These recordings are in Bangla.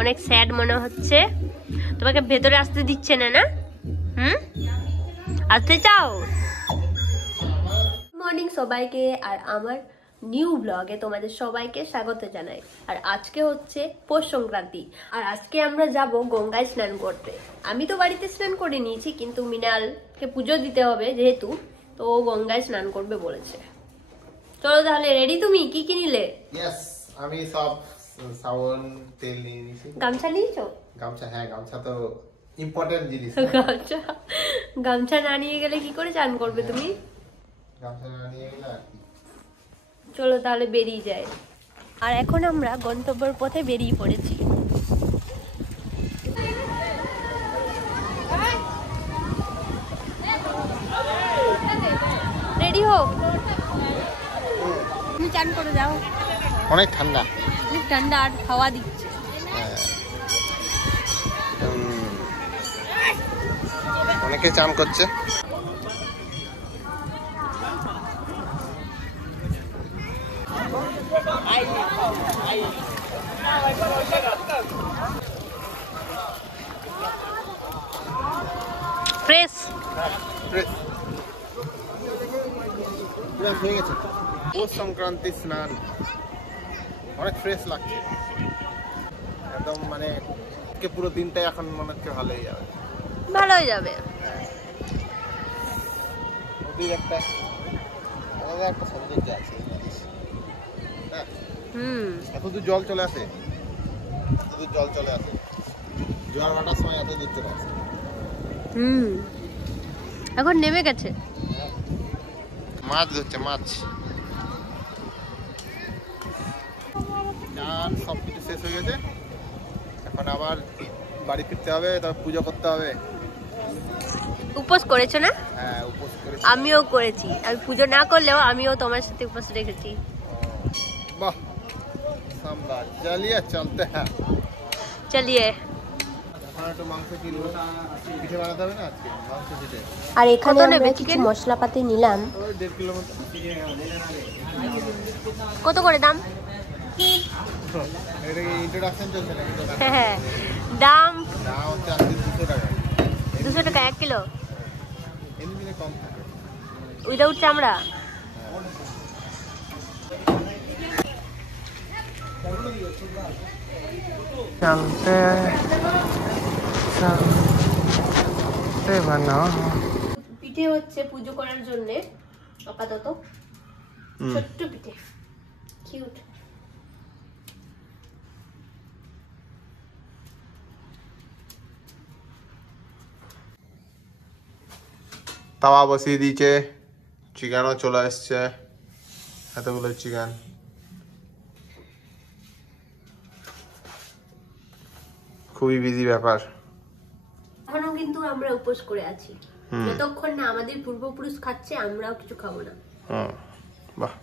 অনেক স্যাড মনে হচ্ছে। তোমাকে ভেতরে আসতে দিচ্ছে না, না? আসতে চাও? মর্নিং সবাইকে, আর আমার নিউ ব্লগে তোমাদের সবাইকে স্বাগত জানাই। আর আজকে হচ্ছে পৌষ সংক্রান্তি, আর আজকে আমরা যাব গঙ্গায় স্নান করতে। আমি তো বাড়িতে স্নান করে নিয়েছি, কিন্তু মৃণালকে পুজো দিতে হবে যেহেতু, তো ও গঙ্গায় স্নান করবে বলেছে। চলো তাহলে, রেডি? তুমি কি কি নিলে? यस আমি সব সাবন তেল নিয়ে নিয়েছি। গামছা নিয়েছো? গামছা, হ্যাঁ গামছা তো ইম্পর্টেন্ট জিনিস। গামছা না নিয়ে গেলে কি করে চান করবে তুমি? গামছা না নিয়ে গেলে আর কি। চলো তাহলে বেরিয়ে যায়। আর এখন আমরা গন্তব্যের পথে বেরিয়ে পড়েছি। রেডি হোক, তুমি চান করে যাও। অনেক ঠান্ডা, অনেক ঠান্ডা, আর হাওয়া দিচ্ছে। অনেকে চান করছে। ফ্রেশ হয়ে গেছে। পৌষ সংক্রান্তি স্নান অনেক ফ্রেশ লাগছে একদম, মানে পুরো দিনটাই এখন মনে হচ্ছে ভালো হয়ে যাবে। ভালো হয়ে যাবে। নদীর একটা আলাদা একটা সৌন্দর্য আছে। এত দূর জল চলে আসে, জোয়ার ভাটার সময় এত দূর চলে আসে। এখন নেমে গেছে। মাছ ধরছে, মাছ। গান সব কিছু শেষ হয়ে গেছে, এখন আবার বাড়ি ফিরতে হবে, তারপর পুজো করতে হবে। উপোস করেছো না? হ্যাঁ, উপোস করেছি। আমিও করেছি। আমি পুজো না করলেও আমিও তোমার সাথে উপোস রেখেছি। বাহ, সামলা চালিয়ে চলতে। হ্যাঁ চলিয়ে। আর এখানে আমরা কিছু মশলাপাতি নিলাম। 1.5 কিলোমিটার। কত করে দাম? এটা কি ইন্ট্রোডাকশন চলছে নাকি? হ্যাঁ, দাম হচ্ছে 200 টাকা। 200 টাকা 1 কিলো। এমনি কম থাকে। উইদাউট চামড়া। চলতে চলতে বানা। পিঠে হচ্ছে পুজো করার জন্য আপাতত, ছোট্ট পিঠে, কিউট। তাওয়া বসিয়ে দিয়েছে, চিকেনও চলে আসছে, এতগুলো চিকেন। খুবই বিজি ব্যাপার। এখনো কিন্তু আমরা উপোস করে আছি, যতক্ষণ না আমাদের পূর্বপুরুষ খাচ্ছে আমরাও কিছু খাবো না। বাহ,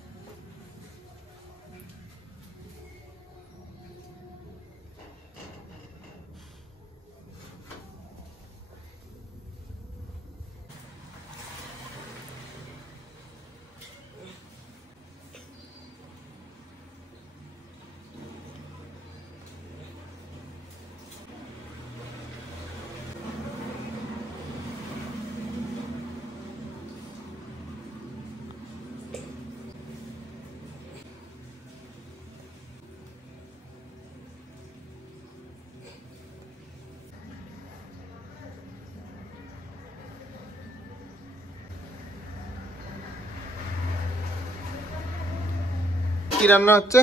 কি রান্না হচ্ছে?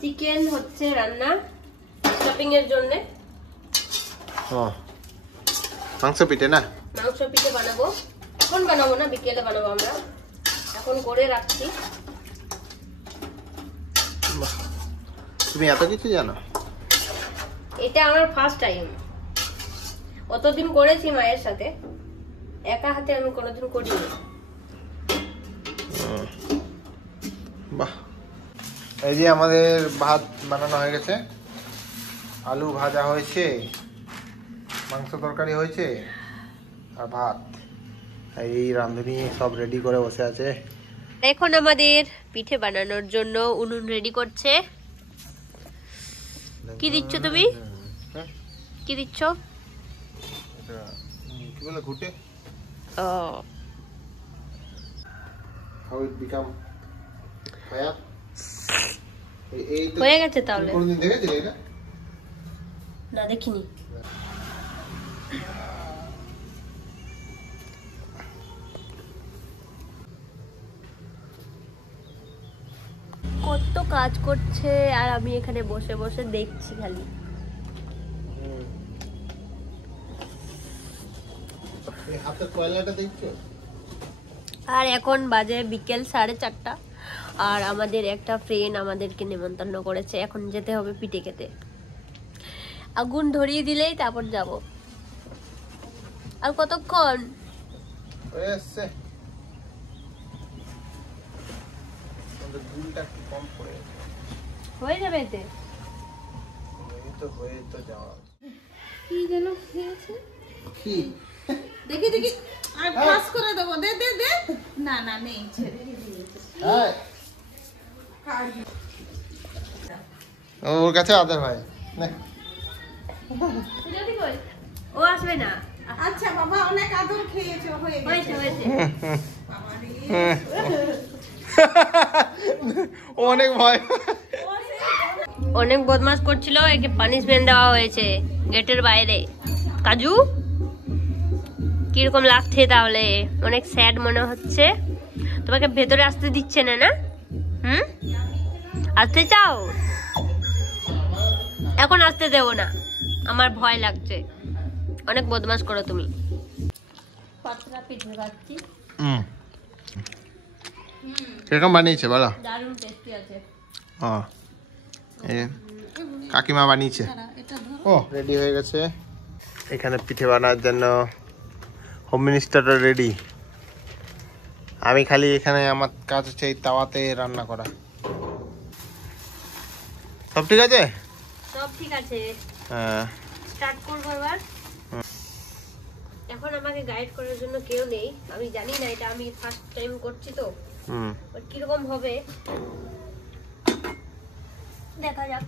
চিকেন হচ্ছে রান্না স্টাফিং এর জন্য। মাংস পিঠে না? মাংস পিঠে বানাবো। এখন বানাবো না, বিকেলে বানাবো। আমরা এখন করে রাখছি। তুমি এত কিছু জানো? এটা আমার ফার্স্ট টাইম। অতদিন করেছি মায়ের সাথে, একা হাতে আমি কোনোদিন করিনি। বাহ, এই যে আমাদের ভাত বানানো হয়ে গেছে, আলু ভাজা হয়েছে, মাংস তরকারি হয়েছে, আর ভাত। এই রাঁধুনি সব রেডি করে বসে আছে। এখন আমাদের পিঠে বানানোর জন্য উনুন রেডি করছে। কি দিচ্ছ তুমি? হ্যাঁ কি দিচ্ছ? এটা কি বলে ঘুটে? ও how it become fire এই তো হয়ে গেছে তাহলে। কোনদিন দেখেছিলে এটা? না দেখিনি। কত কাজ করছে আর আমি এখানে বসে বসে দেখছি খালি। এই হাতের কয়লাটা দেখছো? আর এখন বাজে বিকেল 4:30 আর আমাদের একটা ফ্রেন্ড আমাদেরকে নেমন্তন্ন করেছে, এখন যেতে হবে পিঠে খেতে। আগুন ধরিয়ে দিলেই তারপর যাব। আর কতক্ষণ? এসে আমাদের দুলটা একটু কম পড়ে গেছে। হয়ে যাবে এতে। এই তো হয়ে তো যাওয়া। কি যেন হয়েছে কি দেখি দেখি আর পাস করে দেবো। দে দে দে না না নেই ছেড়ে দিয়েছে। হ্যাঁ ওর কাছে আদর হয় নে। ও আসবে না। আচ্ছা বাবা অনেক আদর খেয়েছো হয়ে হয়েছে গেছে হয়েছে। বাবারে ও অনেক ভয়। অনেক বদমাশ করছিল, একে পানিশমেন্ট দেওয়া হয়েছে গেটের বাইরে। কাজু কিরকম লাগছে তাহলে? অনেক স্যাড মনে হচ্ছে। তোমাকে ভেতরে আসতে দিচ্ছে না না? আসতে চাও? এখন আসতে দেবো না, আমার ভয় লাগছে। অনেক বদমাশ করো তুমি। পাতলা পিঠে খাচ্ছি, কিরকম বানিয়েছে বলো? দারুণ টেস্টি আছে। ও এই কাকিমা বানিয়েছে। এটা ধরো ও রেডি হয়ে গেছে। এখানে পিঠে বানানোর জন্য হোম মিনিস্টারও রেডি। আমি খালি এখানে আমার কাজ হচ্ছে এই তাওয়াতে রান্না করা। সব ঠিক আছে? সব ঠিক আছে, হ্যাঁ স্টার্ট করবো এবার। এখন আমাকে গাইড করার জন্য কেউ নেই, আমি জানি না, এটা আমি ফার্স্ট টাইম করছি তো কিরকম হবে দেখা যাক।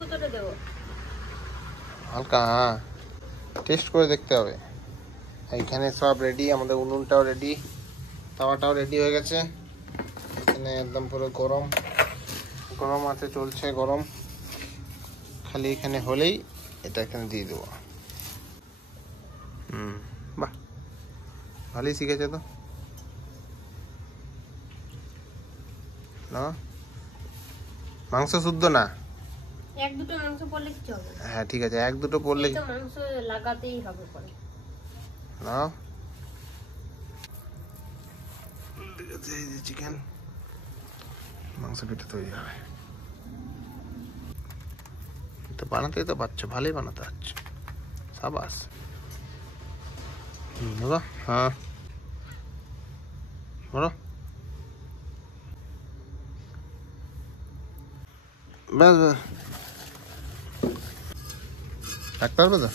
কতটা দেবো? হালকা, হ্যাঁ টেস্ট করে দেখতে হবে। এইখানে সব রেডি, আমাদের উনুনটাও রেডি, তাওয়াটাও রেডি হয়ে গেছে। এখানে একদম পুরো গরম গরম আছে, চলছে গরম। খালি এখানে হলেই এটা এখানে দিয়ে দেবো। বাহ ভালোই শিখেছে তো না? মাংস শুদ্ধ না? এক দুটো মাংস পড়লে কিছু হবে না। হ্যাঁ ঠিক আছে, এক দুটো পড়লে তো মাংস লাগাতেই হবে পরে। না। চিকেন মাংস পিঠে তৈরি হবে। তো বানাতেই তো পারছো, ভালোই বানাতে পারছো, সাবাস। বলো হ্যাঁ বলো। ব্যাস ব্যাস রাখতে পারবে তো?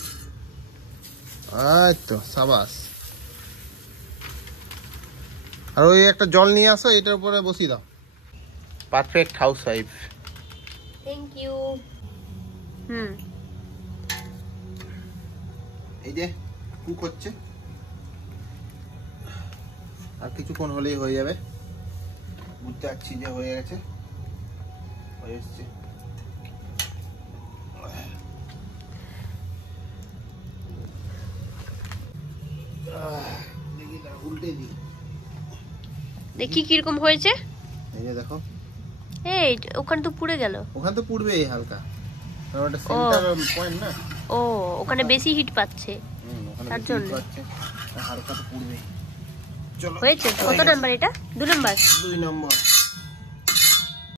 এই তো সাবাস। আর ওই একটা জল নিয়ে আসো, এটার উপরে বসিয়ে দাও। Perfect housewife. Thank you. এই যে কুক হচ্ছে, আর কিছুক্ষণ হলেই হয়ে যাবে। বুঝতে পারছি যে হয়ে গেছে, হয়ে এসছে। দেখি না, উল্টে দিই। দেখি কিরকম হয়েছে। এই যে দেখো, এই ওখানে তো পুড়ে গেল। ওখানে তো পুড়বেই হালকা, কারণ ওটা সেন্টার পয়েন্ট না। ও ওখানে বেশি হিট পাচ্ছে ওখানে তার বেশি জন্য। হচ্ছে, হালকা তো পুড়বেই। চলো হয়েছে। কত নাম্বার এটা? 2 নাম্বার। 2 নম্বর।